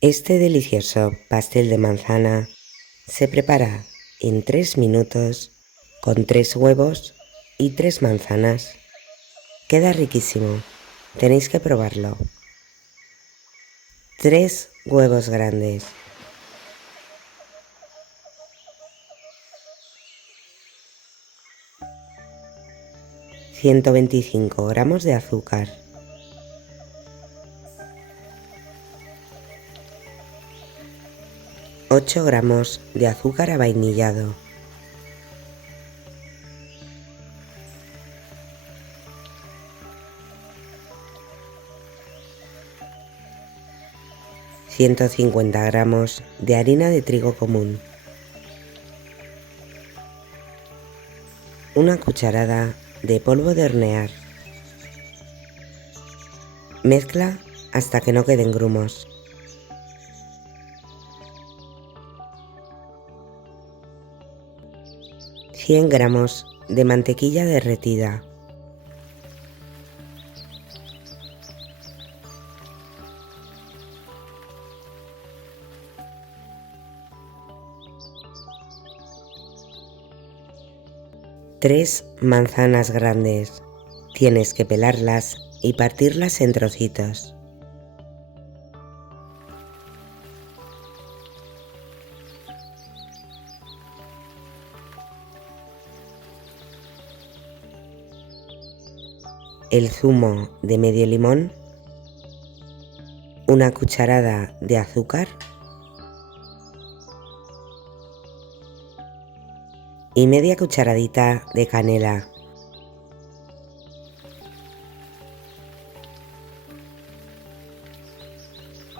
Este delicioso pastel de manzana se prepara en 3 minutos con 3 huevos y 3 manzanas. Queda riquísimo, tenéis que probarlo. 3 huevos grandes, 125 gramos de azúcar, 8 gramos de azúcar avainillado, 150 gramos de harina de trigo común, una cucharada de polvo de hornear. Mezcla hasta que no queden grumos. $100 gramos de mantequilla derretida, tres manzanas grandes. Tienes que pelarlas y partirlas en trocitos. El zumo de medio limón, una cucharada de azúcar y media cucharadita de canela.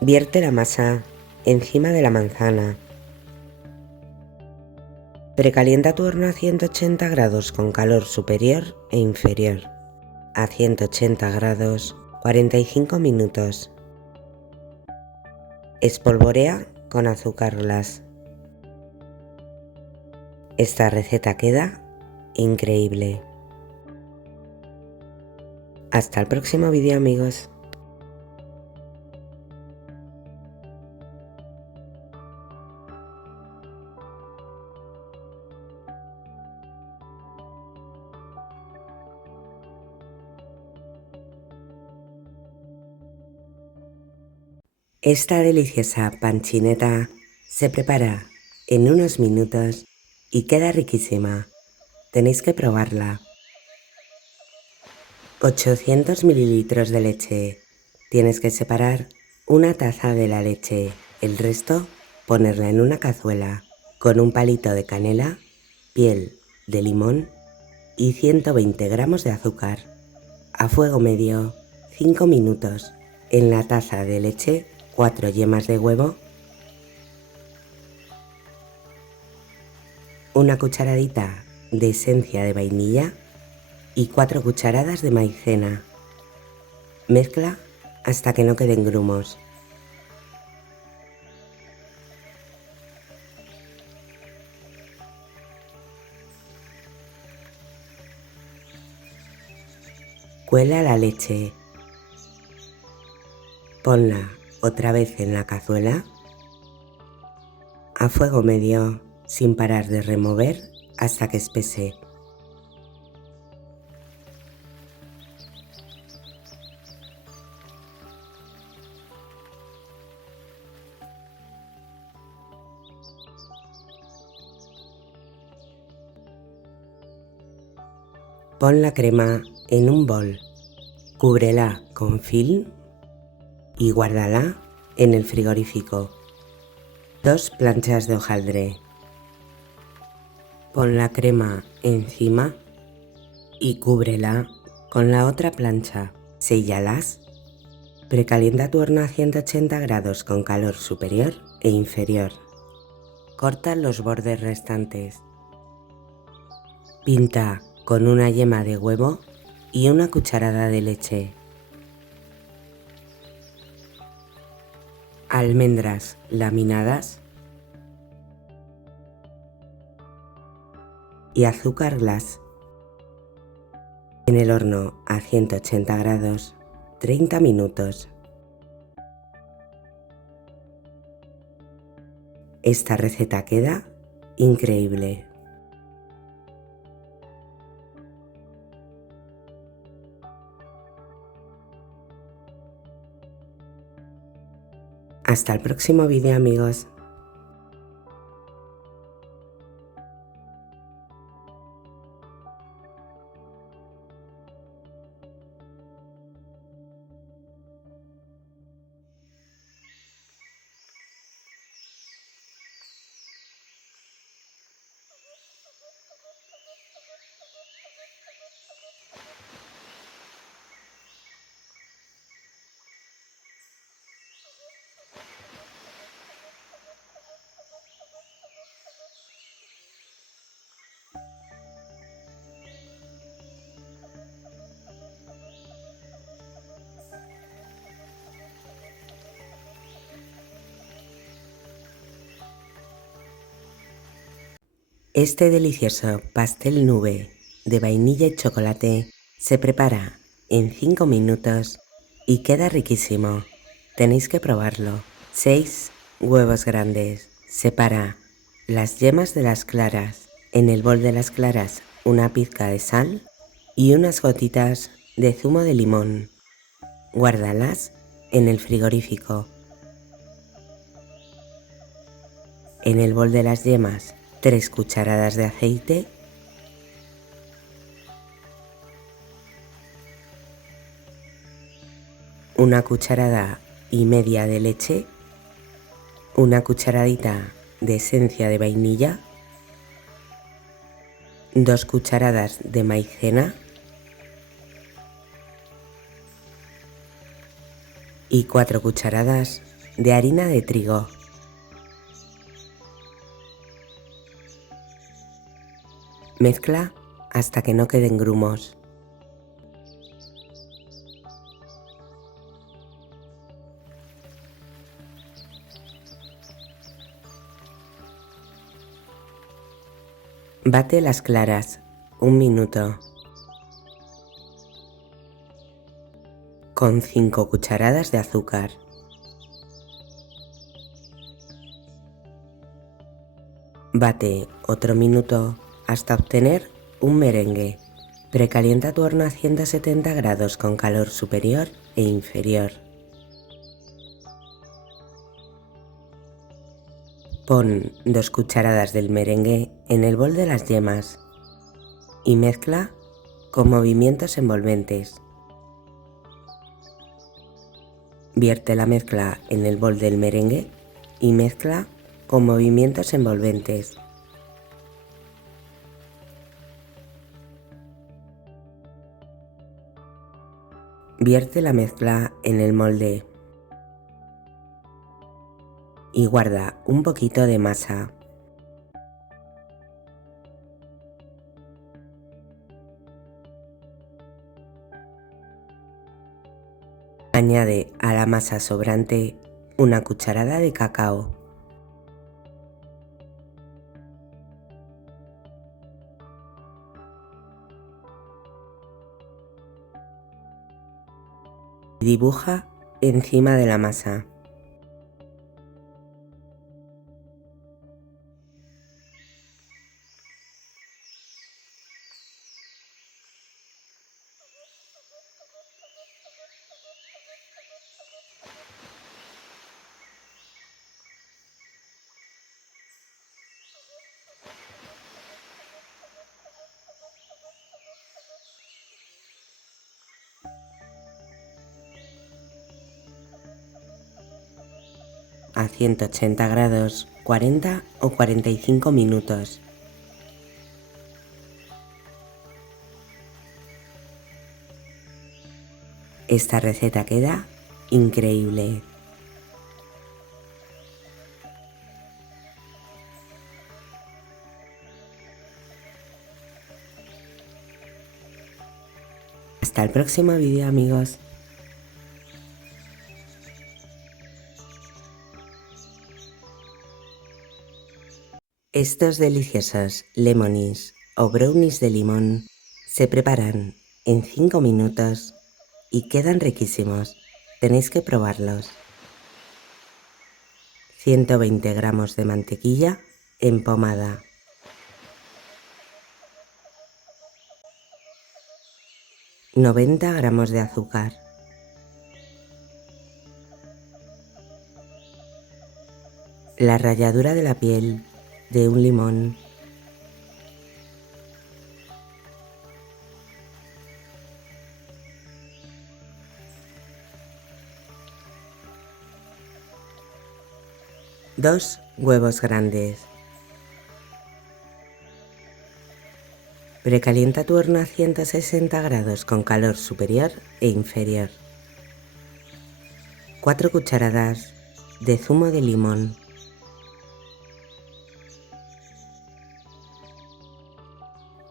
Vierte la masa encima de la manzana. Precalienta tu horno a 180 grados con calor superior e inferior. A 180 grados, 45 minutos. Espolvorea con azúcar glass. Esta receta queda increíble. Hasta el próximo vídeo, amigos. Esta deliciosa panchineta se prepara en unos minutos y queda riquísima. Tenéis que probarla. 800 mililitros de leche. Tienes que separar una taza de la leche, el resto ponerla en una cazuela con un palito de canela, piel de limón y 120 gramos de azúcar. A fuego medio, 5 minutos. En la taza de leche, 4 yemas de huevo, una cucharadita de esencia de vainilla y 4 cucharadas de maicena. Mezcla hasta que no queden grumos. Cuela la leche. Ponla otra vez en la cazuela a fuego medio sin parar de remover hasta que espese. Pon la crema en un bol, cúbrela con film y guárdala en el frigorífico. 2 planchas de hojaldre. Pon la crema encima y cúbrela con la otra plancha. Séllalas. Precalienta tu horno a 180 grados con calor superior e inferior. Corta los bordes restantes. Pinta con una yema de huevo y una cucharada de leche. Almendras laminadas y azúcar glass. En el horno a 180 grados, 30 minutos. Esta receta queda increíble. Hasta el próximo vídeo, amigos. Este delicioso pastel nube de vainilla y chocolate se prepara en 5 minutos y queda riquísimo. Tenéis que probarlo. 6 huevos grandes. Separa las yemas de las claras. En el bol de las claras una pizca de sal y unas gotitas de zumo de limón. Guárdalas en el frigorífico. En el bol de las yemas 3 cucharadas de aceite, una cucharada y media de leche, una cucharadita de esencia de vainilla, 2 cucharadas de maicena y 4 cucharadas de harina de trigo. Mezcla hasta que no queden grumos. Bate las claras 1 minuto con 5 cucharadas de azúcar. Bate otro minuto hasta obtener un merengue. Precalienta tu horno a 170 grados con calor superior e inferior. Pon 2 cucharadas del merengue en el bol de las yemas y mezcla con movimientos envolventes. Vierte la mezcla en el bol del merengue y mezcla con movimientos envolventes. Vierte la mezcla en el molde y guarda un poquito de masa. Añade a la masa sobrante una cucharada de cacao. Dibuja encima de la masa. A 180 grados 40 o 45 minutos. Esta receta queda increíble. Hasta el próximo vídeo, amigos. Estos deliciosos lemonies o brownies de limón se preparan en 5 minutos y quedan riquísimos. Tenéis que probarlos. 120 gramos de mantequilla en pomada, 90 gramos de azúcar, la ralladura de la piel de un limón, dos huevos grandes. Precalienta tu horno a 160 grados con calor superior e inferior. 4 cucharadas de zumo de limón.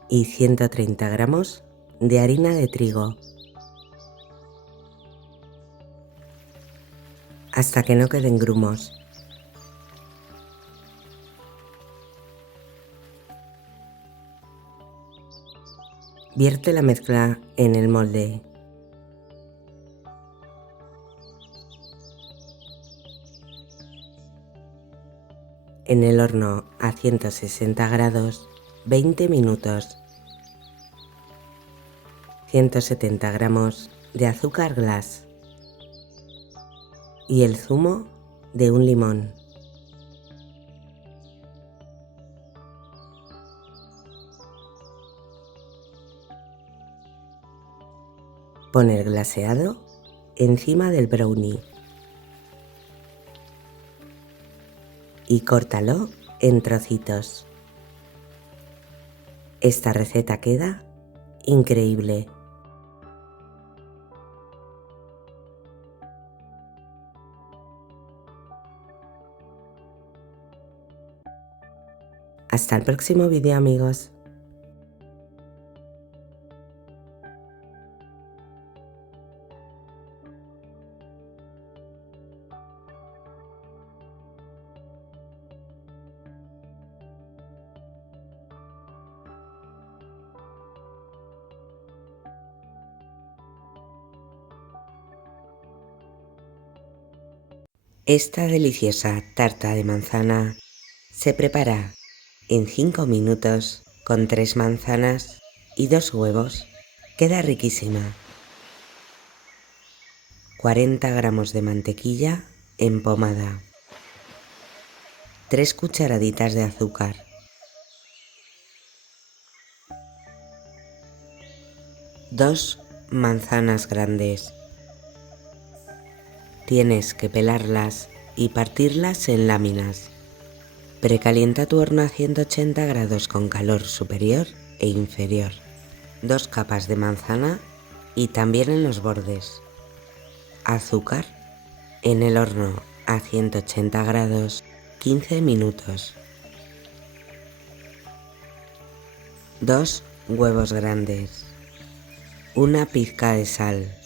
Y 130 gramos de harina de trigo. Hasta que no queden grumos. Vierte la mezcla en el molde. En el horno a 160 grados 20 minutos. 170 gramos de azúcar glass y el zumo de un limón. Poner glaseado encima del brownie y córtalo en trocitos. Esta receta queda increíble. Hasta el próximo vídeo, amigos. Esta deliciosa tarta de manzana se prepara en 5 minutos con 3 manzanas y 2 huevos. Queda riquísima. 40 gramos de mantequilla en pomada. 3 cucharaditas de azúcar. 2 manzanas grandes. Tienes que pelarlas y partirlas en láminas. Precalienta tu horno a 180 grados con calor superior e inferior. 2 capas de manzana y también en los bordes. Azúcar en el horno a 180 grados 15 minutos. 2 huevos grandes. Una pizca de sal.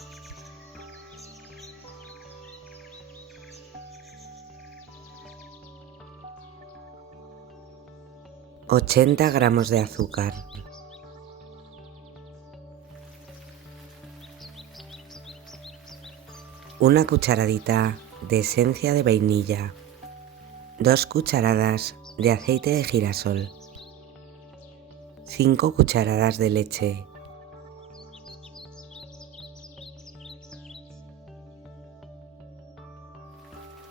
...80 gramos de azúcar. Una cucharadita de esencia de vainilla. 2 cucharadas de aceite de girasol. 5 cucharadas de leche.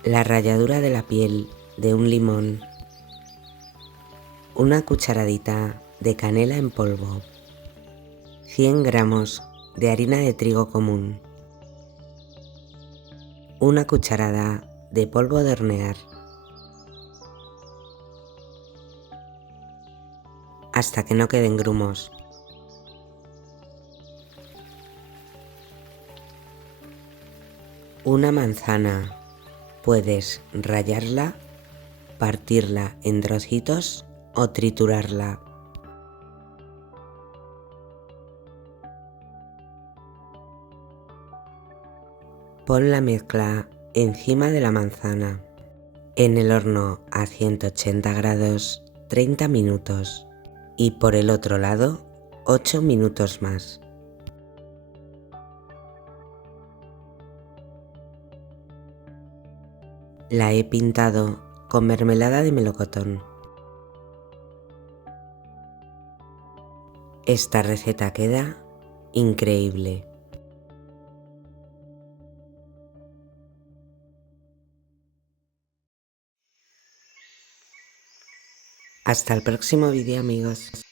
La ralladura de la piel de un limón. Una cucharadita de canela en polvo. 100 gramos de harina de trigo común. Una cucharada de polvo de hornear. Hasta que no queden grumos. Una manzana. Puedes rallarla, partirla en trocitos o triturarla. Pon la mezcla encima de la manzana. En el horno a 180 grados 30 minutos y por el otro lado 8 minutos más. La he pintado con mermelada de melocotón. Esta receta queda increíble. Hasta el próximo vídeo, amigos.